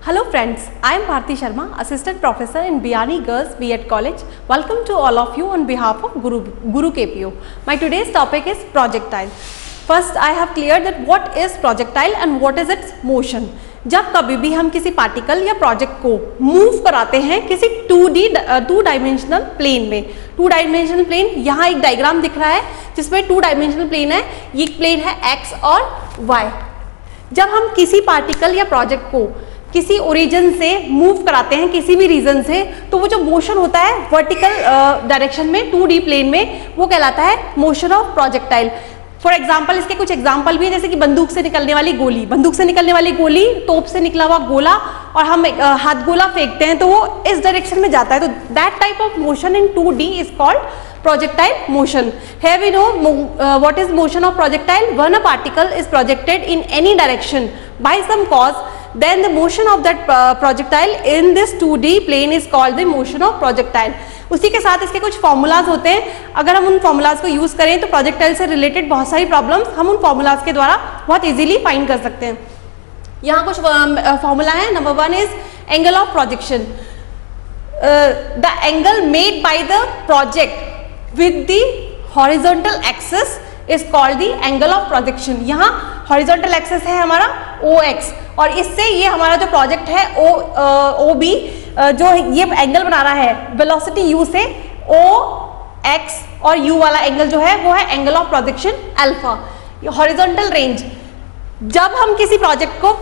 Hello friends, I am Bharti Sharma, Assistant Professor in Biyani Girls B.Ed College. Welcome to all of you on behalf of Guru KPO. My today's topic is projectile. First, I have cleared that what is projectile and what is its motion. जब कभी भी हम किसी particle या project को move कराते हैं किसी टू डायमेंशनल प्लेन में, टू डायमेंशनल प्लेन, यहाँ एक डायग्राम दिख रहा है जिसमें टू डायमेंशनल प्लेन है, ये प्लेन है एक्स और वाई। जब हम किसी पार्टिकल या प्रोजेक्ट को किसी ओरिजिन से मूव कराते हैं किसी भी रीजन से, तो वो जो मोशन होता है वर्टिकल डायरेक्शन में 2D प्लेन में, वो कहलाता है motion of projectile. For example, इसके कुछ एग्जाम्पल भी है, जैसे कि बंदूक से निकलने वाली गोली, बंदूक से निकलने वाली गोली, तोप से निकला हुआ गोला, और हम हाथ गोला फेंकते हैं तो वो इस डायरेक्शन में जाता है, तो that type of motion in 2D is called projectile motion. Here we know what is motion of projectile. When a particle is projected in any direction by some cause, then the motion of that projectile in this 2D plane is called the motion of projectile. उसी के साथ इसके कुछ formulas होते हैं, अगर हम उन फॉर्मूलाज को यूज करें तो प्रोजेक्टाइल से रिलेटेड बहुत सारी प्रॉब्लम्स हम उन फॉर्मूलाज के द्वारा बहुत इजीली फाइंड कर सकते हैं। यहाँ कुछ फॉर्मूला है। Number 1 is angle of projection. The angle made by the project with the horizontal axis is called the angle of projection. यहाँ horizontal axis है हमारा OX, और इससे ये हमारा जो प्रोजेक्ट है OB जो ये एंगल बना रहा है वेलोसिटी U से, OX और U वाला एंगल जो है वो है angle of projection alpha. Horizontal range, जब हम किसी प्रोजेक्ट को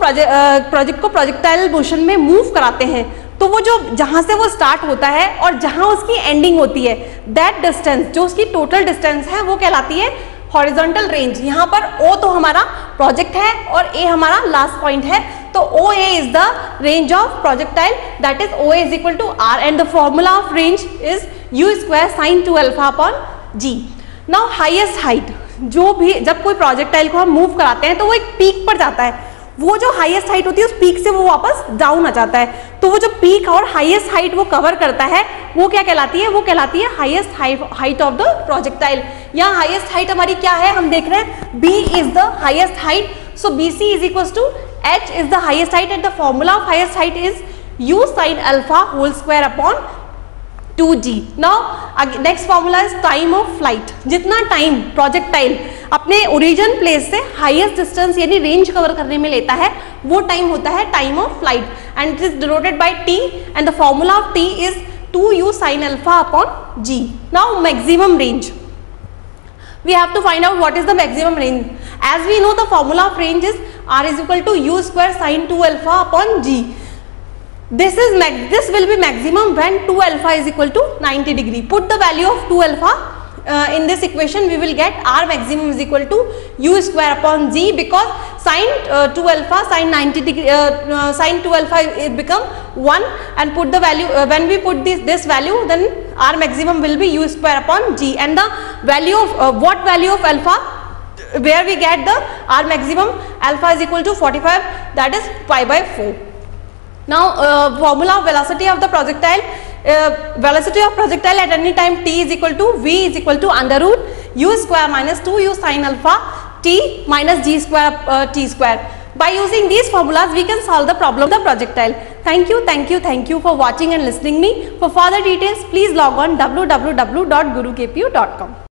प्रोजेक्टाइल मोशन में मूव कराते हैं तो वो जो जहां से वो स्टार्ट होता है और जहां उसकी एंडिंग होती है, दैट डिस्टेंस, जो उसकी टोटल डिस्टेंस है, वो कहलाती है हॉरिजॉन्टल रेंज। यहाँ पर O तो हमारा प्रोजेक्ट है और A हमारा लास्ट पॉइंट है, तो OA is the range of projectile, that is OA is equal to R and the formula of range is U square sine 2 alpha upon G। Now highest height, जो भी जब कोई projectile को हम move कराते हैं तो वो एक पीक पर जाता है, वो जो हाईएस्ट हाइट होती है उस पीक से वो वापस डाउन आ जाता है, तो वो जो पीक और हाईएस्ट हाइट वो कवर करता है वो क्या कहलाती है? वो कहलाती है highest height of the projectile. यहाँ हाईएस्ट हाइट हमारी क्या है, हम देख रहे हैं B is the highest height, so BC is equal to H is the highest height and the formula of highest height is U sine alpha whole square upon 2G। Now next formula is time of flight. जितना time projectile अपने origin place से highest distance यानी range cover करने में लेता है, वो time होता है time of flight, and it is denoted by T and the formula of T is 2U sin alpha upon G. Now maximum range, we have to find out what is the maximum range. As we know, the formula of range is R is equal to U square sin 2 alpha upon G. This will be maximum when 2 alpha is equal to 90 degree. Put the value of 2 alpha in this equation, we will get R maximum is equal to U square upon G, because sin 2 alpha sin 90 degree sin 2 alpha it become 1, and put the value when we put this value, then R maximum will be U square upon G, and the value of what value of alpha, where we get the R maximum, alpha is equal to 45, that is pi by 4. Now formula of velocity of the projectile, velocity of projectile at any time t is equal to V is equal to under root U square minus 2U sin alpha t minus G square T square. By using these formulas we can solve the problem of the projectile. Thank you for watching and listening me. For further details please log on www.gurukpu.com.